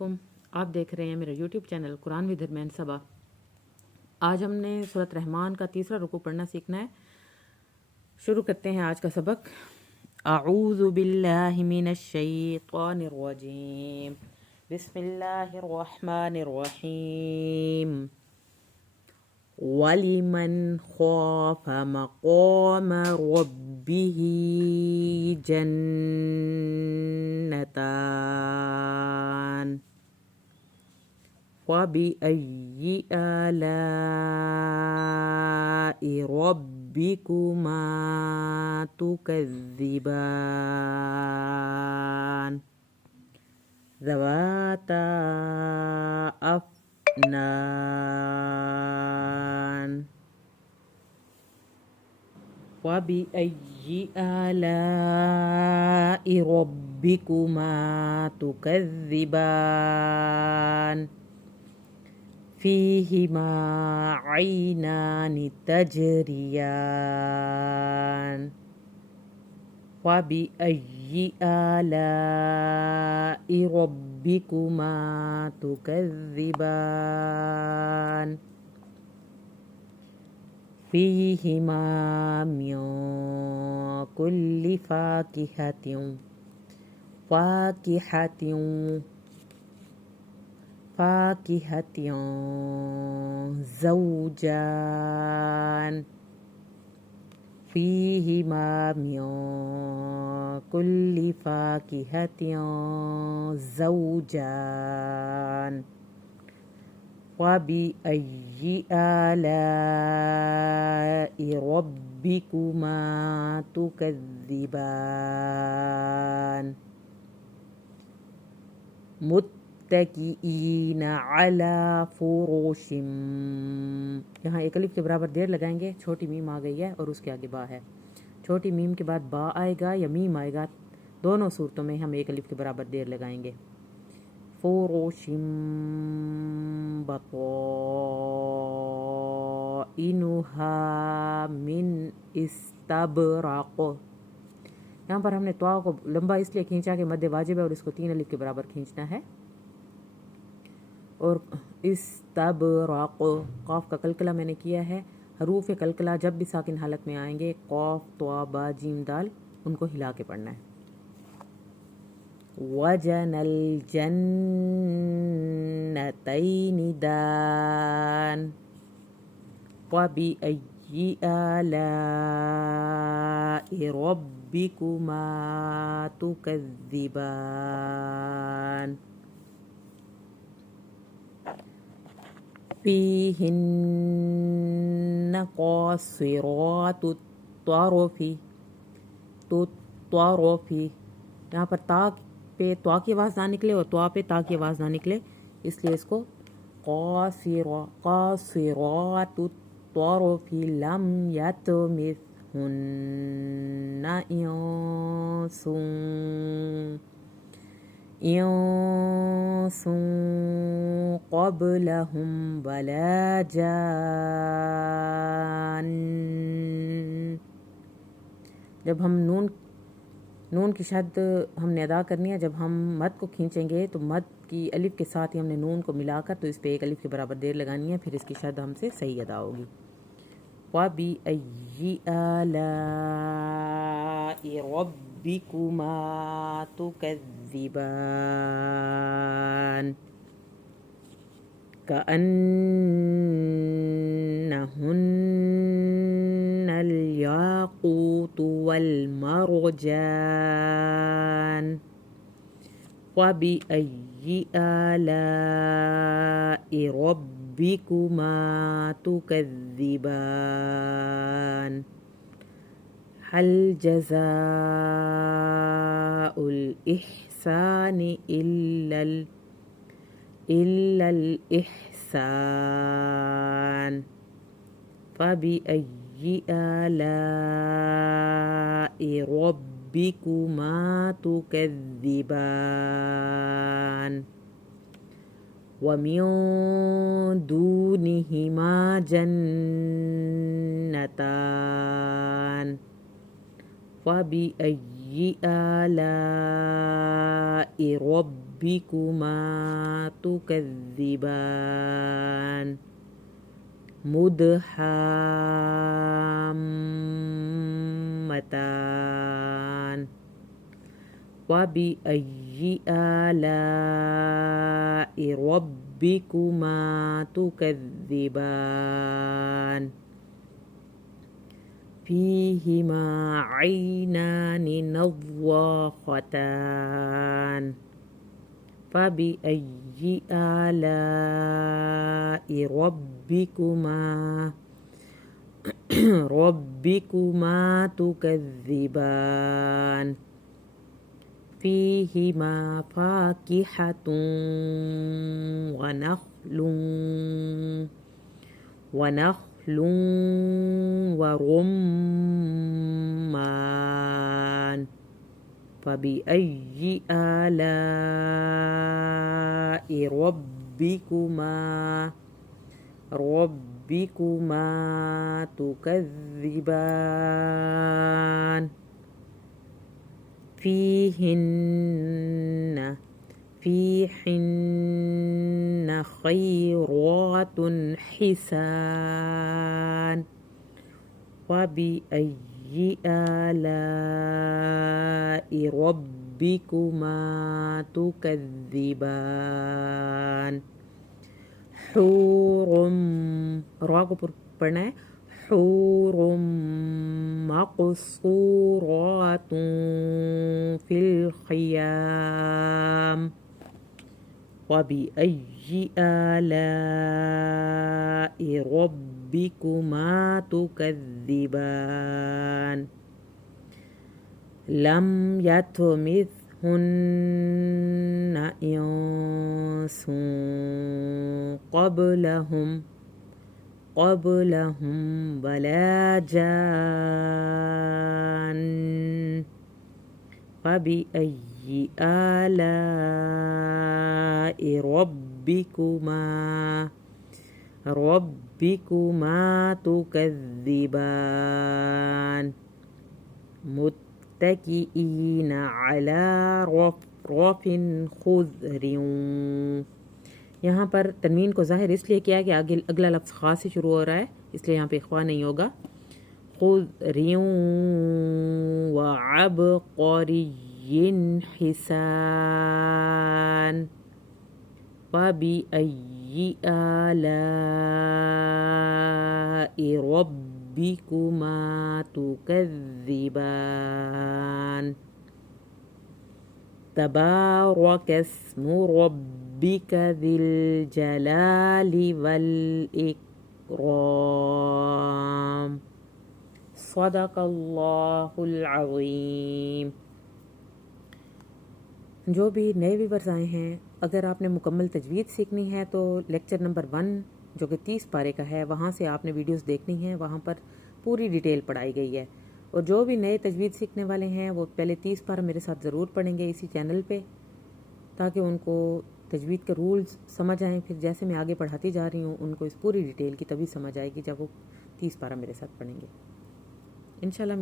कुम आप देख रहे हैं मेरा यूट्यूब चैनल कुरान विद दरमियान सबा। आज हमने सूरत रहमान का तीसरा रुकू पढ़ना सीखना है। शुरू करते हैं आज का सबक। अऊज़ु बिल्लाहि मिनश शैतानिर रजीम। बिस्मिल्लाहिर रहमानिर रहीम। वलिमन खाफ मक़ाम रब्बिही जन्नतान वबिअय्यि आलाइ रब्बिकुमा तुकज़्ज़िबान ज़वाता अफ़नान वबिअय्यि आलाइ रब्बिकुमा तुकज़्ज़िबान फ़ीहिमा ऐनानि तजरियान वबिअय्यि आलाइ रब्बिकुमा तुकज़्ज़िबान फ़ीहिमा मिन कुल्लि फ़ाकिहतिन ज़ौजान फ़ीहिमा मिन कुल्लि फ़ाकिहतिन ज़ौजान वबिअय्यि आलाइ रब्बिकुमा तुकज़्ज़िबान मुत्तकिईना अला फ़ुरूशिम। यहाँ एक अलिफ के बराबर देर लगाएंगे। छोटी मीम आ गई है और उसके आगे बा है। छोटी मीम के बाद बा आएगा या मीम आएगा, दोनों सूरतों में हम एक अलिफ के बराबर देर लगाएंगे। फ़ुरूशिम बताइनुहा मिन इस्तबरक़। यहाँ पर हमने त्वा को लंबा इसलिए खींचा कि मध्य वाजिब है और इसको 3 अलिफ के बराबर खींचना है। और इस्तबरक़ क़ाफ का कलकला मैंने किया है। हरूफ कलकला जब भी साकिन हालत में आएंगे, क़ाफ त्वा बा जीम दाल, उनको हिला के पढ़ना है। वजनल जन्नतैनि दान वबिअय्यि आलाइ रब्बिकुमा तुकज़्ज़िबान फ़ीहिन्न क़ासिरातुत तौरफ़ी। यहाँ पर ता पे त्वा की आवाज़ ना निकले और त्वा पे ता की आवाज़ ना निकले, इसलिए इसको क़ासिरातुत तौरफ़ी लम यतमिथहुन्ना इंसुन क़ब्लहुम वला जान। जब हम नून की शद हमने अदा करनी है। जब हम मद को खींचेंगे तो मद की अलिफ के साथ ही हमने नून को मिलाकर तो इस पे एक अलिफ के बराबर देर लगानी है, फिर इसकी शद हमसे सही अदा होगी। वबिअय्यि आलाइ रब्बिकुमा तुकज़्ज़िबान कअन्नहुन्नल याक़ूतु वल मरजान वबिअय्यि आलाइ रब्बिकुमा तुकज़्ज़िबान हल जज़ाउल इहसानि इल्लल इहसान फबिअय्यि आलाइ रब्बिकुमा तुकज़्ज़िबान वमिन दूनिहिमा जन्नतान वबिअय्यि आलाइ रब्बिकुमा तुकज़्ज़िबान मुदहाम्मतान वबिअय्यि आलाइ रब्बिकुमा तुकज़्ज़िबान फ़ीहिमा ऐनानि नज़्वाख़तान फ़बिअय्यि आलाइ रब्बिकुमा तुकज़्ज़िबान फ़ीहिमा फ़ाकिहतुन वनख़्लुन वरुम्मान फ़बिअय्यि आलाइ रब्बिकुमा तुकज़्ज़िबान फ़ीहिन्न ख़ैरातुन हिसान फ़बिअय्यि आलाइ रब्बिकुमा तुकज़्ज़िबान हूरुम रा को पढ़ना है हूरुम मक़सूरातुन फ़िल ख़ियाम वबिअय्यि आलाइ रब्बिकुमा तुकज़्ज़िबान लम यत्मिथहुन्ना इंसुन क़ब्लहुम वला जान फ़बिअय्यि आलाइ रब्बिकुमा तुकज़्ज़िबान मुत्तकिईन अला रफ़रफ़िन खुज़रिन। यहाँ पर तनवीन को ज़ाहिर इसलिए किया कि आगे अगला लफ्ज़ ख़ा से शुरू हो रहा है, इसलिए यहाँ पे इख्वा नहीं होगा। खुज़रिन व अबक़रिय्यिन हिसान फ़बिअय्यि आलाइ रब्बिकुमा तुकज़्ज़िबान तबारकस्मु रब्बिका ज़िल जलालि वल इकराम। सदक़ल्लाहुल अज़ीम। जो भी नए व्यूअर्स आए हैं, अगर आपने मुकम्मल तजवीद सीखनी है तो लेक्चर नंबर 1 जो कि 30 पारे का है, वहाँ से आपने वीडियोस देखनी है। वहाँ पर पूरी डिटेल पढ़ाई गई है। और जो भी नए तजवीद सीखने वाले हैं वो पहले 30 पारा मेरे साथ ज़रूर पढ़ेंगे इसी चैनल पे, ताकि उनको तजवीद के रूल्स समझ आएँ। फिर जैसे मैं आगे पढ़ाती जा रही हूँ उनको इस पूरी डिटेल की तभी समझ आएगी जब वो 30 पारा मेरे साथ पढ़ेंगे इंशाल्लाह।